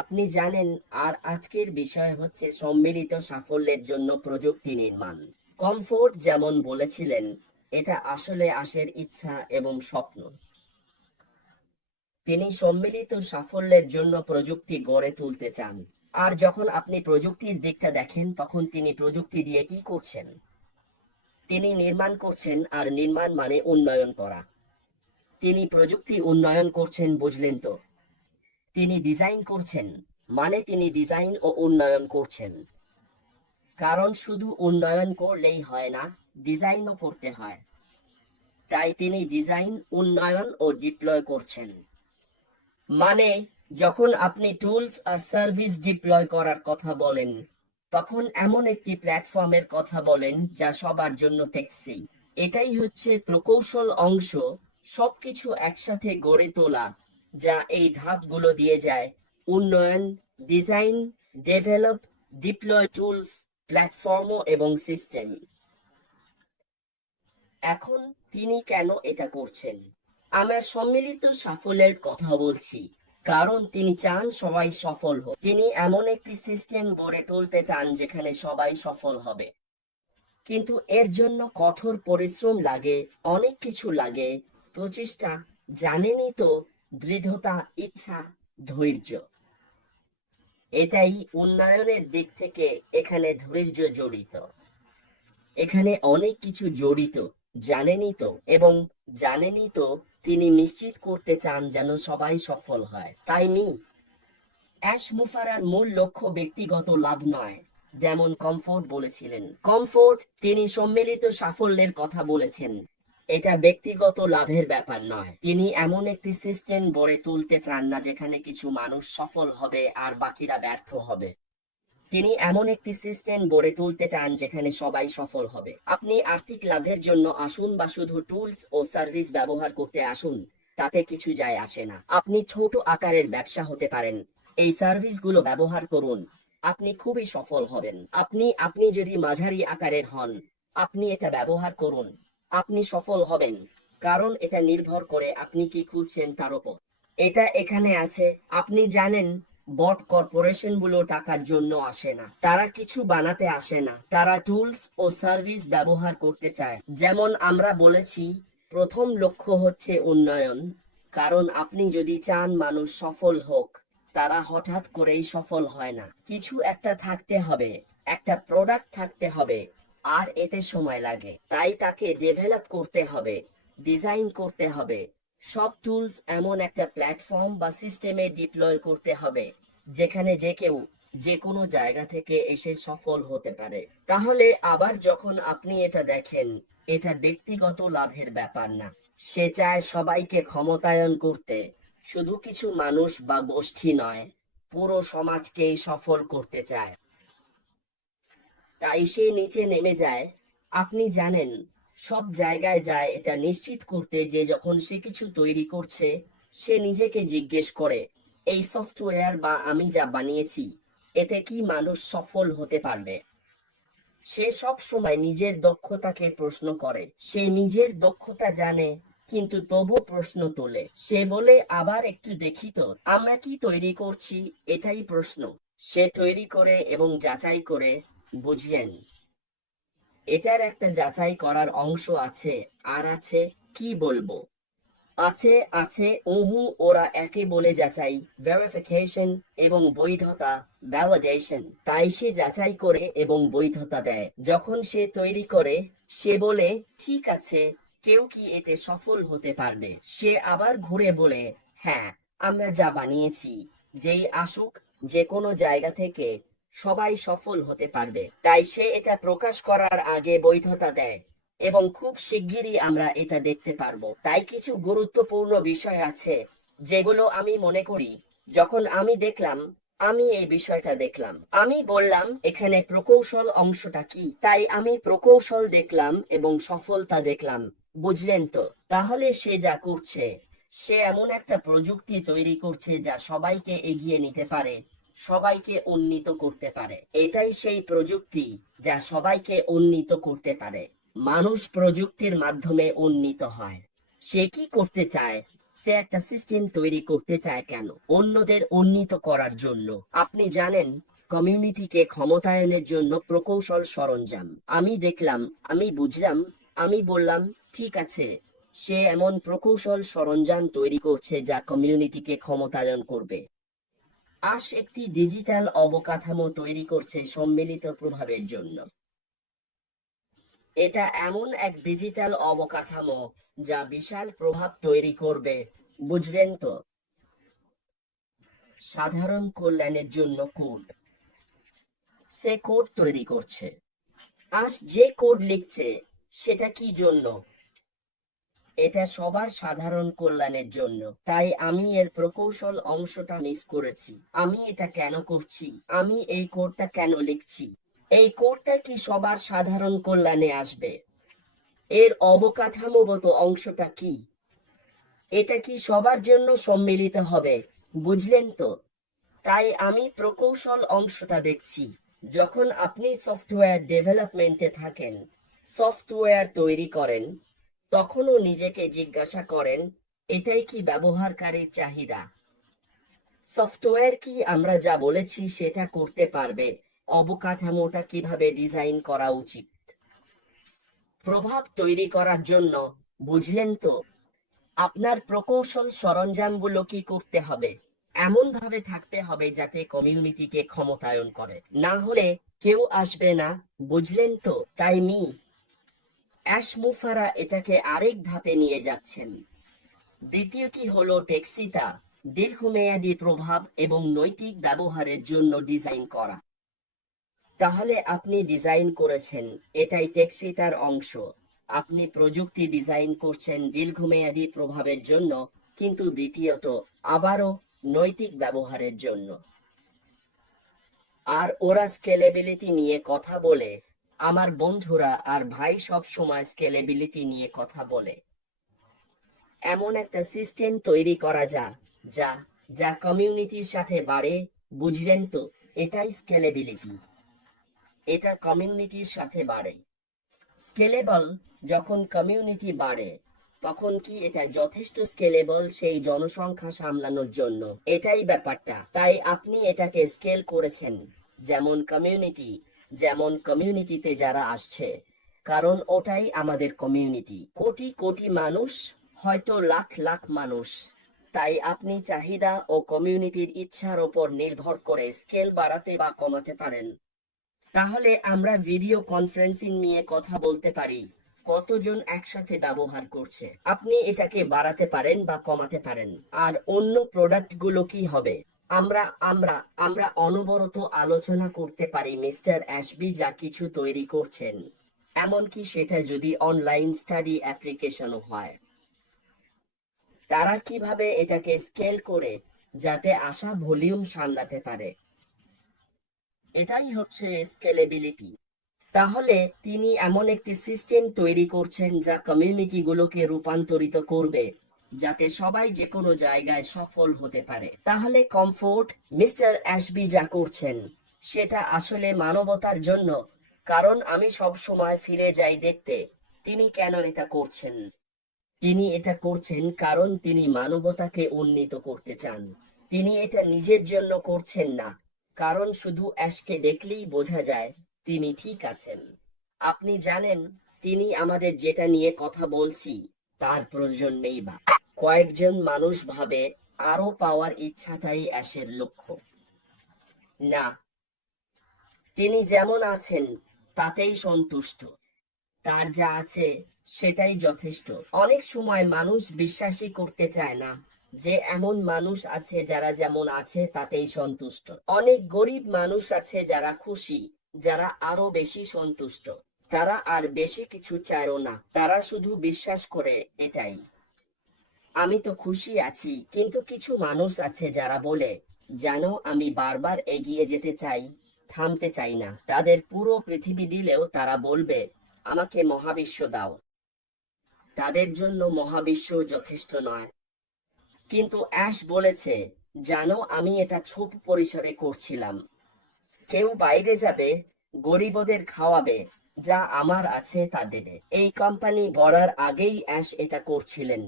আপনি জানেন, আর আজকের বিষয় হচ্ছে সম্মিলিত সাফল্যের জন্য প্রযুক্তি নির্মাণ। কমফোর্ট যেমন বলেছিলেন, এটা আসলে আসের ইচ্ছা এবং স্বপ্ন। তিনি সম্মিলিত সাফল্যের জন্য প্রযুক্তি গড়ে তুলতে চান। আর যখন আপনি প্রযুক্তির দিকটা দেখেন, তখন তিনি প্রযুক্তি দিয়ে কি করছেন? তিনি নির্মাণ করছেন, আর নির্মাণ মানে উন্নয়ন করা। তিনি প্রযুক্তি উন্নয়ন করছেন, বুঝলেন তো? তিনি ডিজাইন করছেন, মানে তিনি ডিজাইন ও উন্নয়ন করছেন। কারণ শুধু উন্নয়ন করলেই হয় না, ডিজাইনও করতে হয়। তাই তিনি ডিজাইন, উন্নয়ন ও ডিপ্লয় করছেন। মানে, যখন আপনি টুলস আর সার্ভিস ডিপ্লয় করার কথা বলেন, তখন এমন একটি প্ল্যাটফর্মের কথা বলেন যা সবার জন্য টেকসই। এটাই হচ্ছে প্রকৌশল অংশ, সবকিছু একসাথে গড়ে তোলা, যা এই ধাপগুলো দিয়ে যায়: উন্নয়ন, design, develop, deploy tools, platform এবং সিস্টেম। এখন তিনি কেন এটা করছেন? আমরা সম্মিলিত সাফল্যের কথা বলছি কারণ তিনি চান সবাই সফল হোক। তিনি এমন একটি সিস্টেম গড়ে তুলতে চান যেখানে সবাই সফল হবে। কিন্তু এর জন্য কঠোর পরিশ্রম লাগে, অনেক কিছু লাগে, প্রচেষ্টা, জানেনই তো, দৃঢ়তা, ইচ্ছা, ধৈর্য। এটাই উন্নয়নের দিক থেকে এখানে ধৈর্য জড়িত। এখানে অনেক কিছু জড়িত, জানেনই তো। এবং জানেনই তো, তিনি নিশ্চিত করতে চান যেন সবাই সফল হয়। তাই অ্যাশ মুফারার মূল লক্ষ্য ব্যক্তিগত লাভ নয়, যেমন কমফোর্ট বলেছিলেন। কমফোর্ট, তিনি সম্মিলিত সাফল্যের কথা বলেছেন। এটা ব্যক্তিগত লাভের ব্যাপার নয়। তিনি এমন একটি সিস্টেম গড়ে তুলতে চান না যেখানে কিছু মানুষ সফল হবে আর বাকিরা ব্যর্থ হবে। তিনি এমন একটি সিস্টেম গড়ে তুলতে চান যেখানে সবাই সফল হবে। আপনি আর্থিক লাভের জন্য আসুন বা শুধু টুলস ও সার্ভিস ব্যবহার করতে আসুন, তাতে কিছু যায় আসে না। আপনি ছোট আকারের ব্যবসা হতে পারেন, এই সার্ভিসগুলো ব্যবহার করুন, আপনি খুবই সফল হবেন। আপনি যদি মাঝারি আকারের হন, আপনি এটা ব্যবহার করুন, আপনি সফল হবেন। কারণ এটা নির্ভর করে আপনি কি খুঁজছেন তার উপর। এটা এখানে আছে। আপনি জানেন, বট কর্পোরেশনগুলো টাকার জন্য আসে না, তারা কিছু বানাতে আসে না, তারা টুলস ও সার্ভিস ব্যবহার করতে চায়। যেমন আমরা বলেছি, প্রথম লক্ষ্য হচ্ছে উন্নয়ন। কারণ আপনি যদি চান মানুষ সফল হোক, তারা হঠাৎ করেই সফল হয় না। কিছু একটা থাকতে হবে, একটা প্রোডাক্ট থাকতে হবে, আর এতে সময় লাগে। তাই তাকে ডেভেলপ করতে হবে, ডিজাইন করতে হবে। সব টুলস এমন একটা প্ল্যাটফর্ম বা সিস্টেমে ডিপ্লয় করতে হবে যেখানে যে কেউ যে কোনো জায়গা থেকে এসে সফল হতে পারে। তাহলে আবার যখন আপনি এটা দেখেন, এটা ব্যক্তিগত লাভের ব্যাপার না। সে চায় সবাইকে ক্ষমতায়ন করতে, শুধু কিছু মানুষ বা গোষ্ঠী নয়, পুরো সমাজকেই সফল করতে চায়। তাই সে নিচে নেমে যায়। আপনি জানেন, সব জায়গায় যায় এটা নিশ্চিত করতে যে যখন সে কিছু তৈরি করছে, সে নিজেকে জিজ্ঞেস করে, এই সফটওয়্যার বা আমি যা বানিয়েছি, এতে কি মানুষ সফল হতে পারবে? সে সব সময় নিজের দক্ষতাকে প্রশ্ন করে। সে নিজের দক্ষতা জানে, কিন্তু তবু প্রশ্ন তোলে। সে বলে, আবার একটু দেখি তো আমরা কি তৈরি করছি। এটাই প্রশ্ন। সে তৈরি করে এবং যাচাই করে। বুঝলেন? এটার একটা যাচাই করার অংশ আছে। আর আছে, কি বলবো, আছে আছে ওরা একে বলে যাচাই, ভেরিফিকেশন, এবং বৈধতা, ভ্যালিডেশন। তাই সে যাচাই করে এবং বৈধতা দেয়। যখন সে তৈরি করে, সে বলে, ঠিক আছে, কেউ কি এতে সফল হতে পারবে? সে আবার ঘুরে বলে, হ্যাঁ, আমরা যা বানিয়েছি, যেই আসুক, যে কোনো জায়গা থেকে, সবাই সফল হতে পারবে। তাই সে এটা প্রকাশ করার আগে বৈধতা দেয়, এবং খুব শিগগিরই আমরা এটা দেখতে পারবো। তাই কিছু গুরুত্বপূর্ণ বিষয় আছে যেগুলো আমি মনে করি, যখন আমি দেখলাম, আমি এই বিষয়টা দেখলাম, আমি বললাম এখানে প্রকৌশল অংশটা কি। তাই আমি প্রকৌশল দেখলাম এবং সফলতা দেখলাম। বুঝলেন তো? তাহলে সে যা করছে, সে এমন একটা প্রযুক্তি তৈরি করছে যা সবাইকে এগিয়ে নিতে পারে, সবাইকে উন্নীত করতে পারে। এটাই সেই প্রযুক্তি যা সবাইকে উন্নীত করতে পারে। মানুষ প্রযুক্তির মাধ্যমে উন্নীত হয়। সে কি করতে চায়? সে একটা সিস্টেম তৈরি করতে চায় কেন? অন্যদের উন্নীত করার জন্য। আপনি জানেন, কমিউনিটিকে ক্ষমতায়নের জন্য প্রকৌশল সরঞ্জাম। আমি দেখলাম, আমি বুঝলাম, আমি বললাম, ঠিক আছে, সে এমন প্রকৌশল সরঞ্জাম তৈরি করছে যা কমিউনিটিকে ক্ষমতায়ন করবে। আশ একটি ডিজিটাল অবকাঠামো তৈরি করছে সম্মিলিত প্রভাবের জন্য। এটা এমন এক ডিজিটাল অবকাঠামো যা বিশাল প্রভাব তৈরি করবে, বুঝলেন তো? সাধারণ কল্যাণের জন্য কোড। সে কোড তৈরি করছে। আজ যে কোড লিখছে সেটা কি জন্য? এটা সবার সাধারণ কল্যাণের জন্য। তাই আমি এর প্রকৌশল অংশটা মিস করেছি। আমি এটা কেন করছি? আমি এই কোডটা কেন লিখছি? এই কোডটা কি সবার সাধারণ কল্যাণে আসবে? এর অবকাঠামোগত অংশটা কি? এটা কি সবার জন্য সম্মিলিত হবে, বুঝলেন তো? তাই আমি প্রকৌশল অংশটা দেখছি। যখন আপনি সফটওয়্যার ডেভেলপমেন্টে থাকেন, সফটওয়্যার তৈরি করেন, তখনও নিজেকে জিজ্ঞাসা করেন, এটাই কি ব্যবহারকারীর চাহিদা? সফটওয়্যার কি আমরা যা বলেছি সেটা করতে পারবে? অবকাঠামোটা কিভাবে ডিজাইন করা উচিত? প্রভাব তৈরি করার জন্য, বুঝলেন তো? আপনার প্রকৌশল সরঞ্জামগুলো কি করতে হবে? এমন ভাবে থাকতে হবে যাতে কমিউনিটিকে ক্ষমতায়ন করে। না হলে কেউ আসবে না, বুঝলেন তো? তাই অ্যাশমুফারা এটাকে আরেক ধাপে নিয়ে যাচ্ছেন। দ্বিতীয়টি হলো টেক্সিটা, দীর্ঘমেয়াদী প্রভাব এবং নৈতিক ব্যবহারের জন্য ডিজাইন করা। তাহলে আপনি ডিজাইন করেছেন, এটাই টেক্সিটার অংশ। আপনি প্রযুক্তি ডিজাইন করছেন দীর্ঘমেয়াদী প্রভাবের জন্য, কিন্তু দ্বিতীয়ত আবারও নৈতিক ব্যবহারের জন্য। আর ওরা স্কেলেবিলিটি নিয়ে কথা বলে। আমার বন্ধুরা আর ভাই সব সময় স্কেলেবিলিটি নিয়ে কথা বলে। এমন একটা সিস্টেম তৈরি করা যা যা যা কমিউনিটির সাথে বাড়ে, বুঝলেন তো? এটাই স্কেলেবিলিটি। এটা কমিউনিটির সাথে বাড়ে। স্কেলেবল। যখন কমিউনিটি বাড়ে, তখন কি এটা যথেষ্ট স্কেলেবল সেই জনসংখ্যা সামলানোর জন্য? এটাই ব্যাপারটা। তাই আপনি এটাকে স্কেল করেছেন যেমন কমিউনিটিতে যারা আসছে, কারণ ওটাই আমাদের কমিউনিটি। কোটি কোটি মানুষ, হয়তো লাখ লাখ মানুষ। তাই আপনি চাহিদা ও কমিউনিটির ইচ্ছার ওপর নির্ভর করে স্কেল বাড়াতে বা কমাতে পারেন। তাহলে আমরা ভিডিও কনফারেন্সিং নিয়ে কথা বলতে পারি। কতজন একসাথে ব্যবহার করছে? আপনি এটাকে বাড়াতে পারেন বা কমাতে পারেন। আর অন্য প্রোডাক্টগুলো কি হবে? আমরা আমরা আমরা অনবরত আলোচনা করতে পারি মিস্টার অ্যাশবি যা কিছু তৈরি করছেন, এমনকি সেটা যদি অনলাইন স্টাডি অ্যাপ্লিকেশনও হয়। তারা কিভাবে এটাকে স্কেল করে যাতে আসা ভলিউম সামলাতে পারে। এটাই হচ্ছে স্কেলেবিলিটি। তাহলে তিনি এমন একটি সিস্টেম তৈরি করছেন যা কমিউনিটিগুলোকে রূপান্তরিত করবে যাতে সবাই যে কোনো জায়গায় সফল হতে পারে। তাহলে কমফোর্ট, মিস্টার অ্যাশবি যা করছেন সেটা আসলে মানবতার জন্য। কারণ আমি সব সময় ফিরে যাই দেখতে তিনি কেন এটা করছেন। তিনি এটা করছেন কারণ তিনি মানবতাকে উন্নীত করতে চান। তিনি এটা নিজের জন্য করছেন না, কারণ শুধু অ্যাশকে দেখলেই বোঝা যায় তিনি ঠিক আছেন। আপনি জানেন, তিনি আমাদের যেটা নিয়ে কথা বলছি তার প্রয়োজন নেই, বা কয়েকজন মানুষ ভাবে আরো পাওয়ার ইচ্ছাটাই অ্যাশের লক্ষ্য। না, তিনি যেমন আছেন তাতেই সন্তুষ্ট। তার যা আছে সেটাই যথেষ্ট। অনেক সময় মানুষ বিশ্বাসই করতে চায় না যে এমন মানুষ আছে যারা যেমন আছে তাতেই সন্তুষ্ট। অনেক গরিব মানুষ আছে যারা খুশি, যারা আরো বেশি সন্তুষ্ট। তারা আর বেশি কিছু চায়ও না, তারা শুধু বিশ্বাস করে এটাই। আমি তো খুশি আছি, কিন্তু কিছু মানুষ আছে যারা বলে, জানো, আমি বারবার এগিয়ে যেতে চাই, থামতে চাই না। তাদের পুরো পৃথিবী দিলেও তারা বলবে, আমাকে মহাবিশ্ব দাও। তাদের জন্য মহাবিশ্ব যথেষ্ট নয়। কিন্তু অ্যাশ বলেছে, জানো, আমি এটা ছোট পরিসরে করছিলাম। কেউ বাইরে যাবে, গরিবদের খাওয়াবে, যা আমার আছে তা দেবে। এই কোম্পানি গড়ার আগেই অ্যাশ এটা করছিলেন।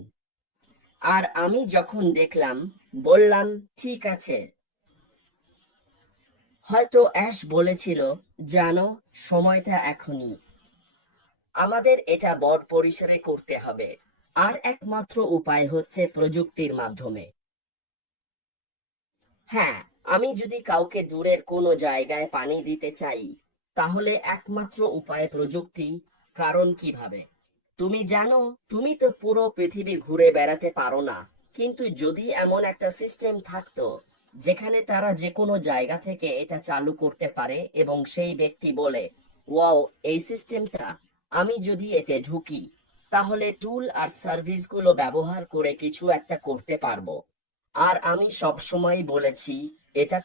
আর আমি যখন দেখলাম, বললাম ঠিক আছে। হয়তো অ্যাশ বলেছিল, জানো, সময়টা এখনই। আমাদের এটা বড় পরিসরে করতে হবে, আর একমাত্র উপায় হচ্ছে প্রযুক্তির মাধ্যমে। হ্যাঁ, আমি যদি কাউকে দূরের কোনো জায়গায় পানি দিতে চাই, তাহলে একমাত্র উপায় প্রযুক্তি। কারণ কিভাবে? তুমি জানো, তুমি তো পুরো পৃথিবী ঘুরে বেড়াতে পারো না, কিন্তু যদি এমন একটা সিস্টেম থাকতো যেখানে তারা যে কোনো জায়গা থেকে এটা চালু করতে পারে এবং সেই ব্যক্তি বলে, ওয়াও, এই সিস্টেমটা, আমি যদি এতে ঢুকি, তাহলে টুল আর সার্ভিসগুলো ব্যবহার করে কিছু একটা করতে পারবো। আর আমি সব সময় বলেছি, এটা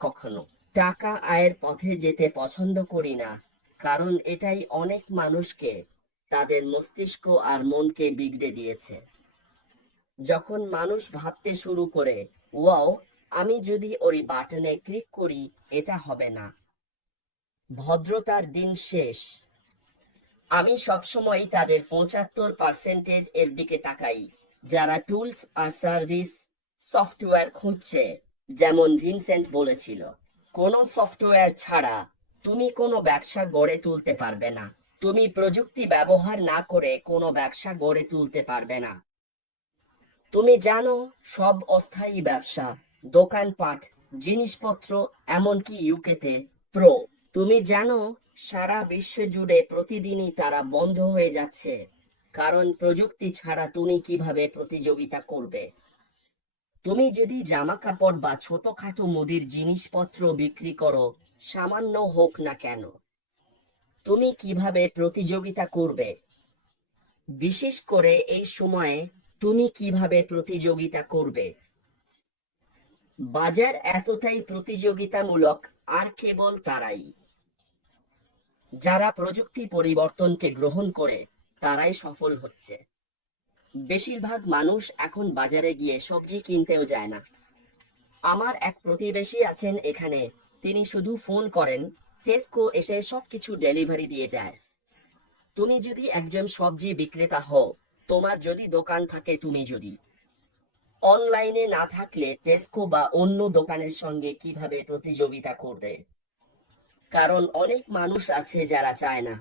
কখনো টাকা আয়ের পথে যেতে পছন্দ করি না, কারণ এটাই অনেক মানুষকে, তাদের মস্তিষ্ক আর মনকে বিগড়ে দিয়েছে। যখন মানুষ ভাবতে শুরু করে, ওয়াও, আমি যদি ওই বাটনে ক্লিক করি, এটা হবে না, ভদ্রতার দিন শেষ। আমি সবসময় তাদের 75% এর দিকে তাকাই, যারা টুলস আর সার্ভিস সফটওয়্যার খুঁজছে। যেমন ভিনসেন্ট বলেছিল, কোনো সফটওয়্যার ছাড়া তুমি কোনো ব্যবসা গড়ে তুলতে পারবে না। তুমি প্রযুক্তি ব্যবহার না করে কোনো ব্যবসা গড়ে তুলতে পারবে না। তুমি জানো, সব অস্থায়ী ব্যবসা, দোকানপাট, জিনিসপত্র, এমনকি ইউকেতে প্রো, তুমি জানো, সারা বিশ্ব জুড়ে প্রতিদিনই তারা বন্ধ হয়ে যাচ্ছে। কারণ প্রযুক্তি ছাড়া তুমি কিভাবে প্রতিযোগিতা করবে? তুমি যদি জামা কাপড় বা ছোটখাটো মুদির জিনিসপত্র বিক্রি করো, সামান্য হোক না কেন, তুমি কিভাবে প্রতিযোগিতা করবে? বিশেষ করে এই সময়ে তুমি কিভাবে প্রতিযোগিতা করবে? বাজার এতটাই প্রতিযোগিতামূলক, আর কেবল তারাই, যারা প্রযুক্তি পরিবর্তনকে গ্রহণ করে, তারাই সফল হচ্ছে। বেশিরভাগ মানুষ এখন বাজারে গিয়ে সবজি কিনতেও যায় না। আমার এক প্রতিবেশী আছেন এখানে, তিনি শুধু ফোন করেন, টেস্কো এসে সবকিছু ডেলিভারি দিয়ে যায়। তুমি যদি একজন সবজি বিক্রেতা হও, তোমার যদি দোকান থাকে, তুমি যদি অনলাইনে না থাকলে টেস্কো বা অন্য দোকানের সঙ্গে কিভাবে প্রতিযোগিতা করবে? কারণ অনেক মানুষ আছে যারা চায় না।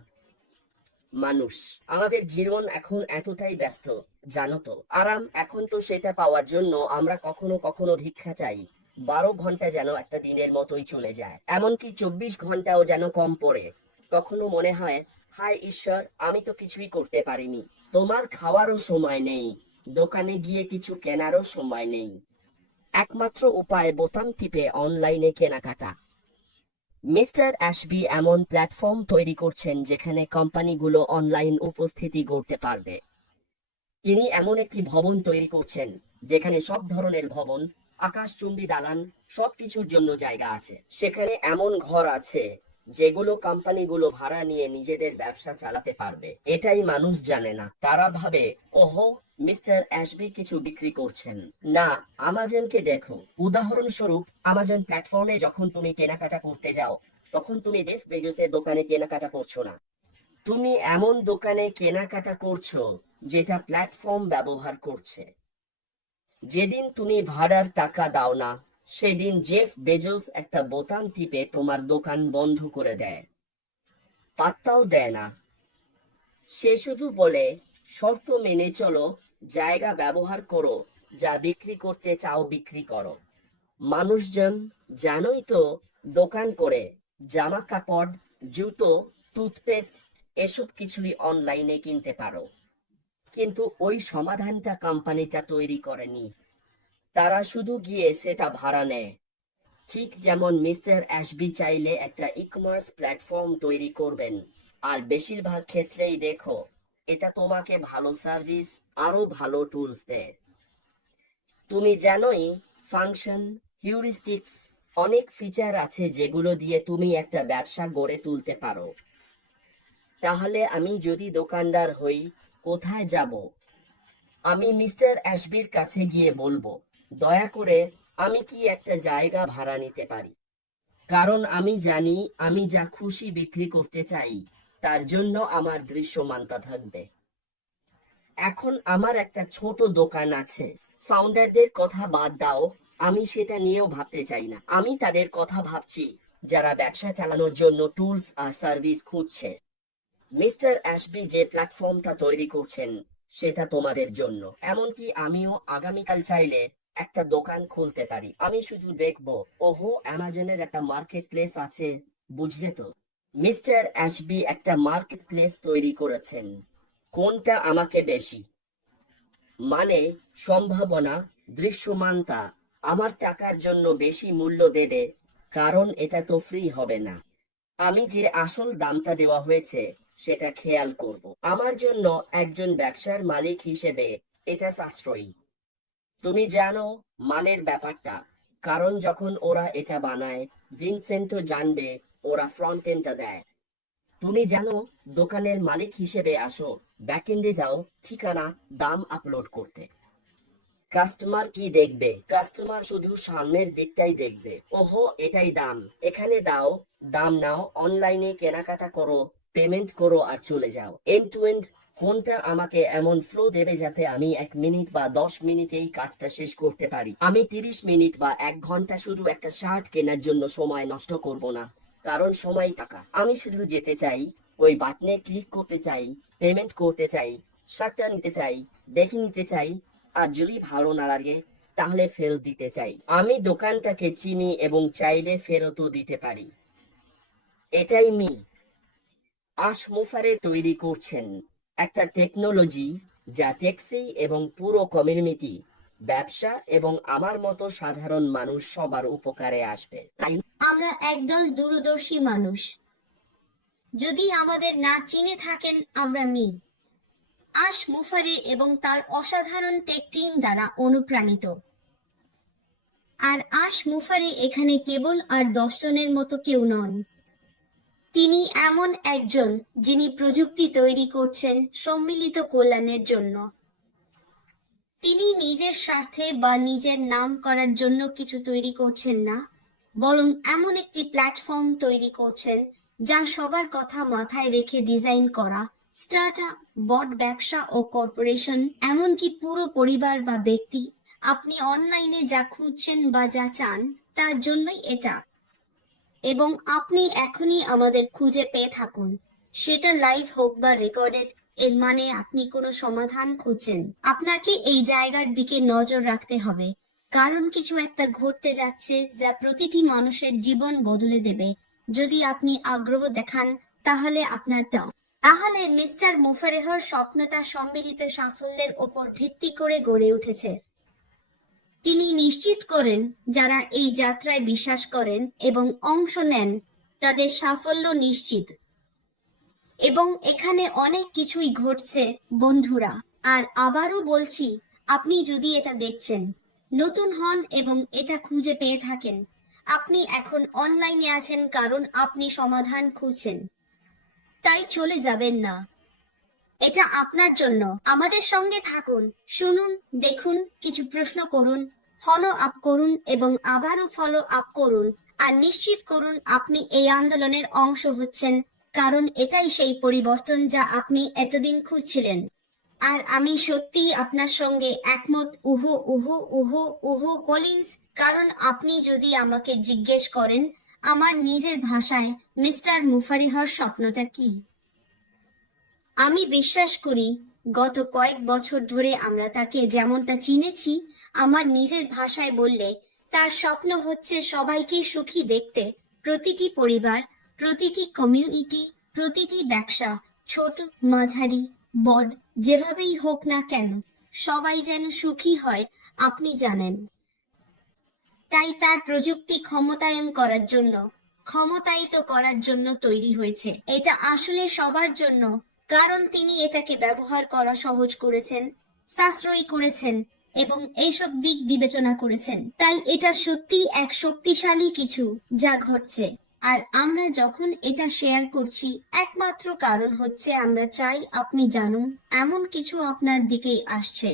মানুষ, আমাদের জীবন এখন এতটাই ব্যস্ত, জানো তো, আরাম, এখন তো সেটা পাওয়ার জন্য আমরা কখনো কখনো ভিক্ষা চাই। 12 ঘন্টা যেন একটা দিনের মতোই চলে যায়, এমনকি 24 ঘন্টাও যেন কম পড়ে। কখনো মনে হয়, হায় ঈশ্বর, আমি তো কিছুই করতে পারিনি। তোমার খাওয়ারও সময় নেই, দোকানে গিয়ে কিছু কেনারও সময় নেই। একমাত্র উপায় বোতাম টিপে অনলাইনে কেনাকাটা। মিস্টার অ্যাশবি এমন প্ল্যাটফর্ম তৈরি করছেন যেখানে কোম্পানিগুলো অনলাইন উপস্থিতি গড়তে পারবে। তিনি এমন একটি ভবন তৈরি করছেন যেখানে সব ধরনের ভবন, আকাশচুম্বী দালান, সবকিছুর জন্য জায়গা আছে। সেখানে এমন ঘর আছে যেগুলো কোম্পানিগুলো ভাড়া নিয়ে নিজেদের ব্যবসা চালাতে পারবে। এটাই মানুষ জানে না। তারা ভাবে, ওহো, মিস্টার অ্যাশবি কিছু বিক্রি করছেন। না, আমাজনকে দেখো। উদাহরণস্বরূপ, আমাজন প্ল্যাটফর্মে যখন তুমি কেনাকাটা করতে যাও, তখন তুমি জেফ বেজোসের দোকানে কেনাকাটা করছো না। তুমি এমন দোকানে কেনাকাটা করছো যেটা প্ল্যাটফর্ম ব্যবহার করছে। যেদিন তুমি ভাড়ার টাকা দাও না, সেদিন জেফ বেজোস একটা বোতাম টিপে তোমার দোকান বন্ধ করে দেয়। পাত্তাও দেয় না। সে শুধু বলে, শর্ত মেনে চলো, জায়গা ব্যবহার করো, যা বিক্রি করতে চাও বিক্রি করো। মানুষজন, জানোই তো, দোকান করে জামা কাপড়, জুতো, টুথপেস্ট, এসব কিছুই অনলাইনে কিনতে পারো। কিন্তু ওই সমাধানটা কোম্পানিটা তৈরি করেনি। তারা শুধু গিয়ে সেটা ভাড়া নেয়। ঠিক যেমন মিস্টার অ্যাশবি চাইলে একটা ই-কমার্স প্ল্যাটফর্ম তৈরি করবেন, আর বেশিরভাগ ক্ষেত্রেই দেখো, এটা তোমাকে ভালো সার্ভিস, আরো ভালো টুলস দেয়। তুমি জানোই, ফাংশন, হিউরিস্টিক্স, অনেক ফিচার আছে যেগুলো দিয়ে তুমি একটা ব্যবসা গড়ে তুলতে পারো। তাহলে আমি যদি দোকানদার হই, কোথায় যাব? আমি মিস্টার অ্যাশবির কাছে গিয়ে বলবো, দয়া করে, আমি কি একটা জায়গা ভাড়া নিতে পারি? কারণ আমি জানি, আমি যা খুশি বিক্রি করতে চাই, তার জন্য আমার দৃশ্যমানতা থাকবে। এখন আমার একটা ছোট দোকান আছে। ফাউন্ডারদের কথা বাদ দাও, আমি সেটা নিয়েও ভাবতে চাই না। আমি তাদের কথা ভাবছি যারা ব্যবসা চালানোর জন্য টুলস আর সার্ভিস খুঁজছে। মিস্টার অ্যাশবি যে প্ল্যাটফর্মটা তৈরি করছেন সেটা তোমাদের জন্য। এমনকি আমিও আগামীকাল চাইলে একটা দোকান খুলতে পারি। আমি শুধু দেখবো, ওহো অ্যামাজনের একটা মার্কেট প্লেস আছে, বুঝলে তো? মিস্টার অ্যাশবি একটা মার্কেট প্লেস তৈরি করেছেন। কোনটা আমাকে বেশি মানে সম্ভাবনা, দৃশ্যমানতা আমার টাকার জন্য বেশি মূল্য দেবে, কারণ এটা তো ফ্রি হবে না। আমি যে আসল দামটা দেওয়া হয়েছে সেটা খেয়াল করব। আমার জন্য একজন ব্যবসার মালিক হিসেবে এটা সাশ্রয়ী। তুমি জানো মানের ব্যাপারটা, কারণ যখন ওরা এটা বানায় ভিনসেন্টও জানবে ওরা ফ্রন্ট এন্ডটা দেয়। তুমি জানো দোকানের মালিক হিসেবে আসো, ব্যাকএন্ডে যাও, ঠিকানা দাম আপলোড করতে। কাস্টমার কি দেখবে? কাস্টমার শুধু সামনের দিকটাই দেখবে। ওহো এটাই দাম, এখানে দাও, দাম নাও, অনলাইনে কেনাকাটা করো, পেমেন্ট করো আর চলে যাও। এন্ড টু এন্ড কোনটা আমাকে এমন ফ্লো দেবে যাতে আমি 1 মিনিট বা 10 মিনিটেই কাজটা শেষ করতে পারি। আমি 30 মিনিট বা 1 ঘন্টা শুধু একটা শার্ট কেনার জন্য সময় নষ্ট করব না, কারণ সময় টাকা। আমি শুধু যেতে চাই, ওই বাটনে ক্লিক করতে চাই, পেমেন্ট করতে চাই, শার্টটা নিতে চাই, দেখে নিতে চাই, আর যদি ভালো না লাগে তাহলে ফেরত দিতে চাই। আমি দোকানটাকে চিনি এবং চাইলে ফেরতও দিতে পারি। এটাই আশমুফারে তৈরি করছেন একটা টেকনোলজি যা ট্যাক্সি এবং পুরো কমিউনিটি, ব্যবসা এবং আমার মতো সাধারণ মানুষ সবার উপকারে আসবে। তাই আমরা একদল দূরদর্শী মানুষ। যদি আমাদের না চিনে থাকেন, আমরা আশ মুফারে এবং তার অসাধারণ টেক টিম দ্বারা অনুপ্রাণিত। আর আশ মুফারে এখানে কেবল আর 10 জনের মতো কেউ নন। তিনি এমন একজন যিনি প্রযুক্তি তৈরি করছেন সম্মিলিত কল্যাণের জন্য। তিনি নিজের স্বার্থে বা নিজের নাম করার জন্য কিছু তৈরি করছেন না, বরং এমন একটি প্ল্যাটফর্ম তৈরি করছেন যা সবার কথা মাথায় রেখে ডিজাইন করা। স্টার্টআপ, বট ব্যবসা ও কর্পোরেশন, এমনকি পুরো পরিবার বা ব্যক্তি, আপনি অনলাইনে যা খুঁজছেন বা যা চান তার জন্যই এটা। এবং আপনি এখনই আমাদের খুঁজে পেয়ে থাকুন, সেটা লাইভ হোক বা রেকর্ডেড। এর মানে আপনি কোনো সমাধান খুঁজছেন। আপনাকে এই জায়গার দিকে নজর রাখতে হবে, কারণ কিছু একটা ঘটতে যাচ্ছে যা প্রতিটি মানুষের জীবন বদলে দেবে। যদি আপনি আগ্রহ দেখান তাহলে তাহলে মিস্টার মুফারেহর স্বপ্নটা সম্মিলিত সাফল্যের ওপর ভিত্তি করে গড়ে উঠেছে। তিনি নিশ্চিত করেন যারা এই যাত্রায় বিশ্বাস করেন এবং অংশ নেন তাদের সাফল্য নিশ্চিত। এবং এখানে অনেক কিছুই ঘটছে বন্ধুরা। আর আবারও বলছি, আপনি যদি এটা দেখছেন, নতুন হন এবং এটা খুঁজে পেয়ে থাকেন, আপনি এখন অনলাইনে আছেন কারণ আপনি সমাধান খুঁজছেন। তাই চলে যাবেন না, এটা আপনার জন্য। আমাদের সঙ্গে থাকুন, শুনুন, দেখুন, কিছু প্রশ্ন করুন, ফলো আপ করুন এবং আবারও ফলো আপ করুন। আর নিশ্চিত করুন আপনি এই আন্দোলনের অংশ হচ্ছেন, কারণ এটাই সেই পরিবর্তন যা আপনি এতদিন খুঁজছিলেন। আর আমি সত্যিই আপনার সঙ্গে একমত। উহু উহু উহু উহু কলিন্স। কারণ আপনি যদি আমাকে জিজ্ঞেস করেন আমার নিজের ভাষায় মিস্টার মুফারিহর স্বপ্নটা কি, আমি বিশ্বাস করি গত কয়েক বছর ধরে আমরা তাকে যেমনটা চিনেছি, আমার নিজের ভাষায় বললে তার স্বপ্ন হচ্ছে সবাইকে সুখী দেখতে। প্রতিটি পরিবার, প্রতিটি কমিউনিটি, প্রতিটি ব্যবসা, ছোট, মাঝারি, বড়, যেভাবেই হোক না কেন, সবাই যেন সুখী হয়। আপনি জানেন, তাই তার প্রযুক্তি ক্ষমতায়িত করার জন্য তৈরি হয়েছে। এটা আসলে সবার জন্য, কারণ তিনি এটাকে ব্যবহার করা সহজ করেছেন, সাশ্রয়ী করেছেন এবং এইসব দিক বিবেচনা করেছেন। তাই এটা সত্যি এক শক্তিশালী কিছু যা ঘটছে। আর আমরা যখন এটা শেয়ার করছি, একমাত্র কারণ হচ্ছে আমরা চাই আপনি জানুন এমন কিছু আপনার দিকেই আসছে।